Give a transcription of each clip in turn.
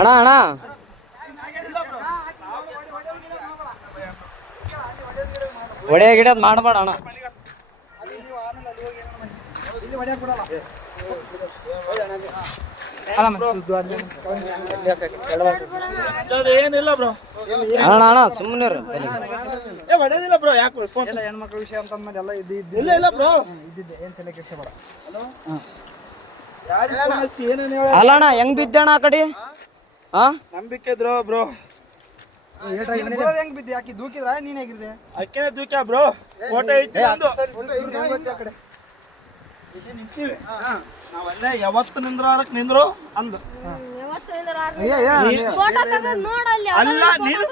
ಅಣ್ಣ ಅಣ್ಣ ಹೊಡೆಯ ಗಿಡದ್ ಮಾಡಬೇಡ ಅಣ್ಣ. ಏನಿಲ್ಲ ಬ್ರೋ, ಅಣ್ಣ ಅಣ್ಣ ಸುಮ್ಮನೆ ಹೊಡೆಯೋದಿಲ್ಲ ಬ್ರೋ. ಯಾಕೆ ಹೆಣ್ಮಕ್ಳ ವಿಷಯ ಅಂತ ಎಲ್ಲ ಇಲ್ಲ ಇಲ್ಲ ಬ್ರೋ, ಇದ್ದಿದ್ದೆ ಏನ್ ತಲೆ ಕೆಡ್ಸಬೇಡ. ಏನೇನು ಅಲ್ಲ ಅಣ್ಣ ಹೆಂಗ್ ಬಿದ್ದಣ್ಣ ಆ ಕಡೆ? ಹಾ ನಂಬಿಕೆ ಇದ್ರು ಬ್ರೋ. ಹೆಂಗ್ ಬಿದ್ದಿ? ಯಾಕೆ ದೂಕಿದ್ರ ನೀನ್ ಹೇಗಿರ್ದೆ? ಅಕ್ಕೇನೆ ದೂಕ್ಯ ಬ್ರೋ. ಫೋಟೋ ಇಟ್ಟು ನಿಂತೀವಿ ನಾವಲ್ಲೇ ಯಾವತ್ತು ನಿಂದ್ರಕ್ ನಿಂದ್ರು ಅಂದು. ಅಲ್ಲ ನೀನು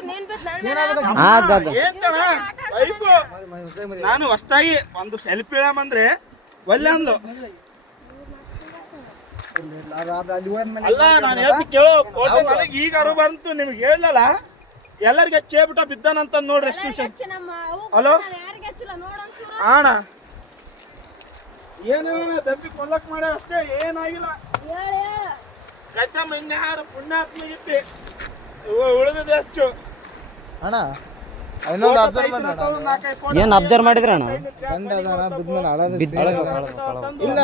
ವೈಫು ನಾನು ಹೊಸ್ತಾಗಿ ಒಂದು ಸೆಲ್ಫಿ ಇಳಂದ್ರೆ ಒಲ್ಲೆ ಅಂದು. ಅಲ್ಲ ನಾನು ಹೇಳ್ತಿ ಕೇಳೋ, ಫೋಟೋ ನನಗೆ ಈಗ ಅರು ಬಂತು, ನಿಮ್ಗೆ ಹೇಳಲ್ಲ ಎಲ್ಲರಿಗೆ ಚೇಬಿಟ ಬಿದ್ದಾನಂತ ನೋಡ್ರಿ. ಎಷ್ಟು ವಿಷಯ. ಹಲೋ ಅಣ್ಣ, ಏನು ದಬ್ಬಿ ಕೊಲ್ಲಕ್ ಮಾಡ ಅಷ್ಟೇ, ಏನಾಗಿಲ್ಲ. ಕಚ್ಚಮ್ಮ ಇನ್ಯಾರು ಪುಣ್ಯಾತ್ಮ ಇತ್ತಿ ಉಳಿದಿದೆ ಅಷ್ಟು. ಅಣ್ಣ ಇನ್ನೊಂದು ಅಬ್ಸರ್ವ್ ಏನ್ ಅಬ್ಸರ್ವ್ ಮಾಡಿದ್ರಿ ಅಣ್ಣ? ಇಲ್ಲ